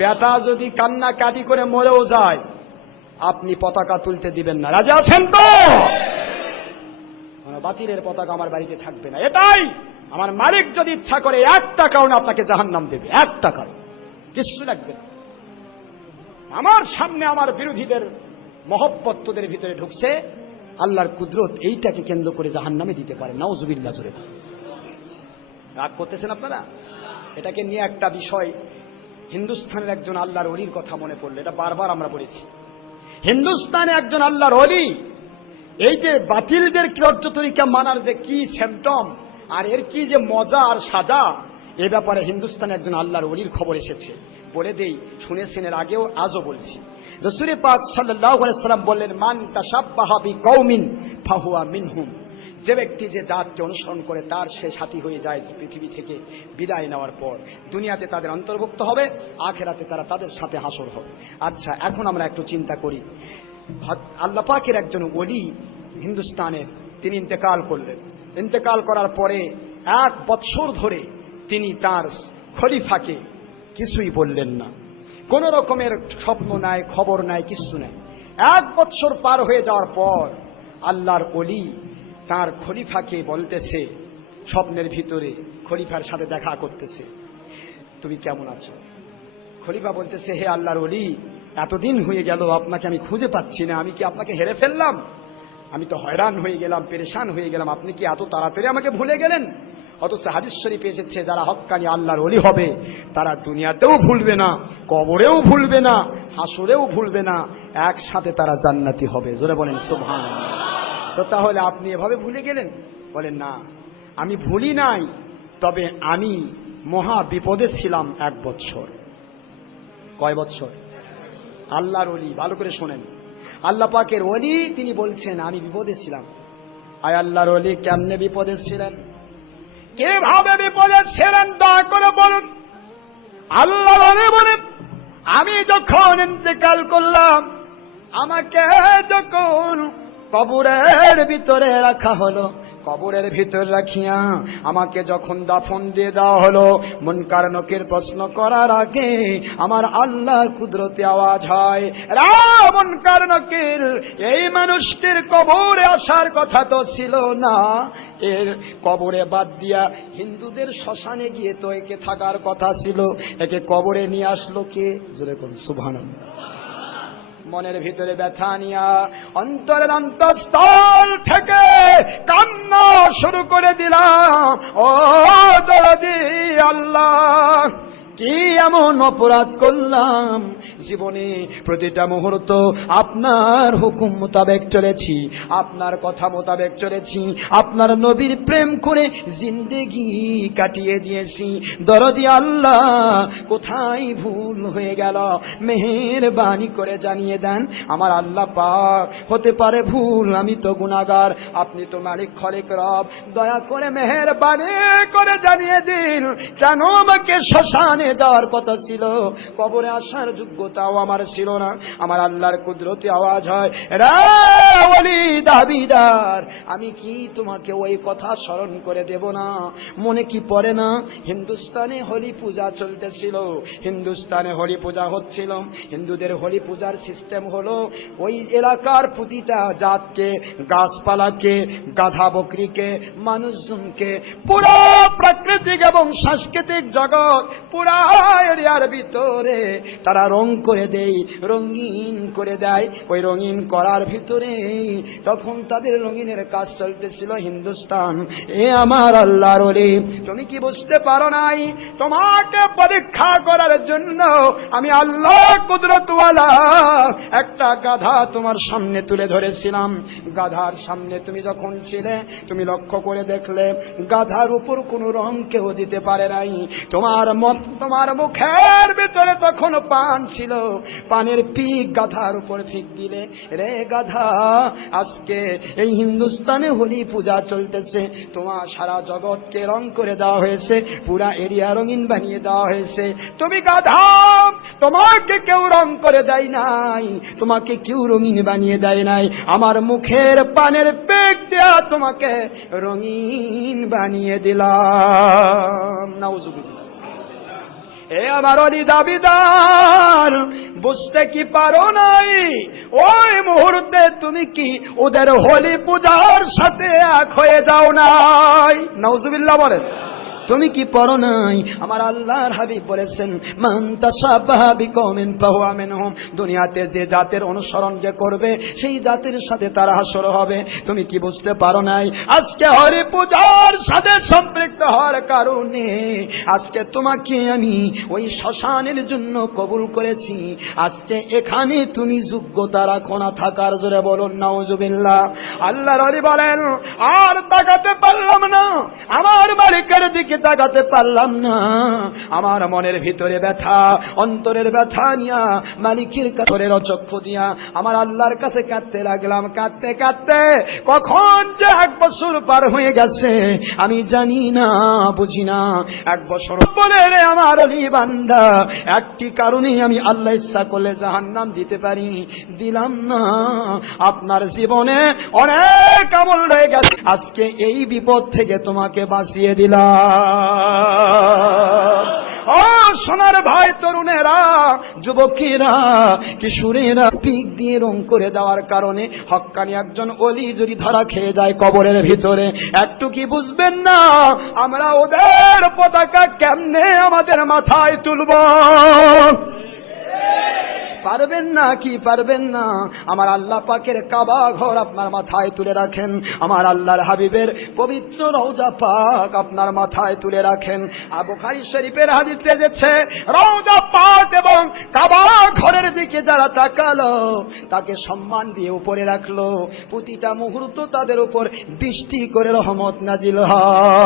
বেটা যদি কান্নাকাটি করে মরেও যায়, আপনি পতাকা তুলতে দিবেন না। রাজি আছেন তো? বাতিলের পতাকা আমার বাড়িতে থাকবে না। এটাই আমার মালিক যদি ইচ্ছা করে 1 টাকাও না আপনাকে জাহান্নাম দেবে, 1 টাকা কিছু লাগবে না। আমার সামনে আমার বিরোধীদের মহব্বত তোদের ভিতরে ঢুকছে, আল্লাহর কুদরত এইটাকে কেন্দ্র করে জাহান্নামে দিতে পারে। নাউজুবিল্লাহ। জোরে রাগ করতেছেন আপনারা? এটাকে নিয়ে একটা বিষয়, হিন্দুস্তানের একজন আল্লাহর ওলির কথা মনে পড়লো, এটা বারবার আমরা বলেছি। হিন্দুস্তানে একজন আল্লাহর ওলি, এই যে বাতিলদের কর্য তরিকা মানার যে কি সিম্পটম আর এর কি যে মজা আর সাজা, এ ব্যাপারে হিন্দুস্তানে একজন আল্লাহর ওলির খবর এসেছে। বলে দেই, শুনেছেন এর আগেও, আজও বলছি। রাসূল পাক সাল্লাল্লাহু আলাইহি ওয়াসাল্লাম বললেন, মান তাশাব্বাহা বিকওমিন ফাহুয়া মিনহুম। যে ব্যক্তি যে জাতকে অনুসরণ করে তার সে সাথী হয়ে যায় পৃথিবী থেকে বিদায় নেওয়ার পর। দুনিয়াতে তাদের অন্তর্ভুক্ত হবে, আখিরাতে তারা তাদের সাথে হাসর হবে। আচ্ছা, এখন আমরা একটু চিন্তা করি, আল্লাহ পাকের একজন ওলি হিন্দুস্তানে তিনি ইন্তেকাল করলেন। ইন্তেকাল করার পরে 1 বৎসর ধরে তিনি তার খলিফাকে কিছুই বললেন না। কোন রকমের স্বপ্ন নাই, খবর নাই, কিছু নাই। 1 বৎসর পার হয়ে যাওয়ার পর আল্লাহর ওলি তার খলিফাকে বলতেছে, স্বপ্নের ভিতরে খলিফার সাথে দেখা করতেছে, তুমি কেমন আছো? খলিফা বলতেছে, হে আল্লাহর ওলি, এতদিন হয়ে গেল আপনাকে আমি খুঁজে পাচ্ছি না, আমি কি আপনাকে হেরে ফেললাম? আমি তো হয়রান হয়ে গেলাম, পেরেশান হয়ে গেলাম, আপনি কি এত তাড়াতাড়ি আমাকে ভুলে গেলেন? অথচ হাদিস শরীফে এসেছে, যারা হক্কানি আল্লাহর ওলি হবে তারা দুনিয়াতেও ভুলবে না, কবরেও ভুলবে না, হাসরেও ভুলবে না, একসাথে তারা জান্নাতি হবে। জোরে বলেন সুবহানাল্লাহ। তো তাহলে আপনি এভাবে ভুলে গেলেন? বলেন না, আমি ভুলি নাই, তবে আমি মহা বিপদে ছিলাম 1 বৎসর। কয় বৎসর? আল্লাহর ওলি, ভালো করে শোনেন, আল্লাহ পাকের ওলি তিনি বলছেন আমি বিপদে ছিলাম। আয় আল্লাহর ওলি কেমনে বিপদে ছিলেন, কিভাবে বিপদে ছিলেন দয়া করে বলুন। আল্লাহর ওলি বলেন, আমি যখন ইন্তেকাল করলাম, আমাকে যখন কবরের ভিতরে রাখা হলো, কবরের ভিতর রাখিয়া আমাকে যখন দাফন দিয়ে দেওয়া হলো, মুনকার নকির প্রশ্ন করার আগে আমার আল্লাহর কুদরতে আওয়াজ হয়, রা মুনকার নকির, এই মানুষটির কবরে আসার কথা তো ছিল না, এর কবরে বাদ দিয়া হিন্দুদের শ্মশানে গিয়ে তো একে থাকার কথা ছিল, একে কবরে নিয়ে আসলো কে? জোরে করুন সুবহানাল্লাহ। মনের ভিতরে ব্যথা নিয়া অন্তরের অন্তঃস্থল থেকে কান্না শুরু করে দিলাম, ও দরদি আল্লাহ, কি এমন অপরাধ করলাম, জীবনে প্রতিটা মুহূর্ত আপনার হুকুম মোতাবেক চলেছি, আপনার কথা মোতাবেক চলেছি, আপনার নবীর প্রেম করে জিন্দেগি কাটিয়ে দিয়েছি। দরদি আল্লাহ, কোথায় ভুল হয়ে গেল মেহেরবানি করে জানিয়ে দেন। আমার আল্লাহ পাক, হতে পারে ভুল, আমি তো গুনাহগার, আপনি তো মালিক খালিক রব, দয়া করে মেহেরবানি করে জানিয়ে দিন, কেন আমাকে শ্মশানে যাওয়ার কথা ছিল, কবরে আসার যোগ্যতাও আমার ছিল না। আমার আল্লাহর কুদরতে আওয়াজ হয়, রে ওলি দাবিদার, আমি কি তোমাকে ওই কথা স্মরণ করে দেব না? মনে কি পড়ে না, হিন্দুস্তানে হোলি পূজা চলতেছিল, হিন্দুস্তানে হোলি পূজা হচ্ছিল। হিন্দুদের হোলি পূজার সিস্টেম হলো, ওই এলাকার প্রতিটা জাতকে, গাছপালাকে, গাধা বকরিকে, মানুষজনকে, পুরো প্রাকৃতিক এবং সাংস্কৃতিক জগৎ পুরা এরিয়ার ভিতরে তারা রং করে দেয়, রঙিন করে দেয়। ওই রঙিন করার ভিতরে তখন তাদের রঙিনের কাজ চলতেছিল হিন্দুস্তান। এ আমার আল্লাহর ওলি, তুমি কি বুঝতে পারো নাই? তোমাকে পরীক্ষা করার জন্য আমি আল্লাহ কুদরতওয়ালা একটা গাধা তোমার সামনে তুলে ধরেছিলাম। গাধার সামনে তুমি যখন ছিলে, তুমি লক্ষ্য করে দেখলে গাধার উপর কোনো রং কেউ দিতে পারে নাই। তোমার মুখের ভিতরে তখন পান ছিল, পানের পিক গাধার উপর ফিক দিলে, রে গাধা, আজকে এই হিন্দুস্তানে হোলি পূজা চলতেছে, তোমার সারা জগৎকে রং করে দেওয়া হয়েছে, পুরা এরিয়া রঙিন বানিয়ে দেওয়া হয়েছে। তুমি গাধা, তোমাকে কেউ রং করে দেয় নাই, তোমাকে কেউ রঙিন বানিয়ে দেয় নাই, আমার মুখের পানের পিক দেয়া তোমাকে রঙিন বানিয়ে দিলাম। নাউজুবিল্লাহ। এ আমার অলি দাবিদার, বুঝতে কি পারো নাই? ওই মুহূর্তে তুমি কি ওদের হোলি পূজার সাথে এক হয়ে যাও নাই? নাউজুবিল্লাহ বলেন। তুমি কি পড়ো নাই? আমার আল্লাহর হাবিব বলেছেন, মান তাশাবাহা বিকওমিন ফাহুয়া মিনহুম। দুনিয়াতে যে জাতের অনুসরণ যে করবে সেই জাতির সাথে তার হাসর হবে। তুমি কি বুঝতে পারো নাই? আজকে হরি পূজার সাথে সম্পৃক্ত হওয়ার কারণে আজকে তোমাকে আমি ওই শ্মশানের জন্য কবুল করেছি। আজকে এখানে তুমি যোগ্যতা রাখো না থাকার। জোরে বলুন নাউজুবিল্লাহ। আল্লাহর ওলি বলেন, আর তাকাতে পারলাম না, আমার মালিকের দিকে তাকাতে পারলাম না। আমার মনের ভিতরে ব্যথা, অন্তরের ব্যথা নিয়া মালিকের কাছে চক্ষু দিয়া আমার আল্লাহর কাছে কাঁদতে লাগলাম। কাঁদতে কাঁদতে কখন যে 1 বছর পার হয়ে গেছে আমি জানি না, বুঝি না। 1 বছর পরে রে আমার ওলি বান্দা, একটি কারণেই আমি আল্লাহ ইচ্ছা করলে জাহান্নাম দিতে পারি, দিলাম না। আপনার জীবনে অনেক আমল রয়ে গেছে, আজকে এই বিপদ থেকে তোমাকে বাঁচিয়ে দিলাম। ও সোনার ভাই, তরুণেরা, যুবকেরা, কিশোরেরা, পিক দিয়ে রং করে দেওয়ার কারণে হক্কানি একজন ওলি যদি ধরা খেয়ে যায় কবরের ভিতরে, একটু কি বুঝবেন না আমরা ওদের পতাকা কেমনে আমাদের মাথায় তুলব? পারবেন না কি পারবেন না? আমার আল্লাহ পাকের কাবা ঘর আপনার মাথায় তুলে রাখেন, আমার আল্লাহর হাবিবের পবিত্র রওজা পাক আপনার মাথায় তুলে রাখেন। বুখারী শরীফের হাদিসে এসেছে, রওজা পাক এবং কাবা ঘরের দিকে যারা তাকালো তাকে সম্মান দিয়ে উপরে রাখলো, প্রতিটা মুহূর্ত তাদের উপর বৃষ্টি করে রহমত নাজিল হয়।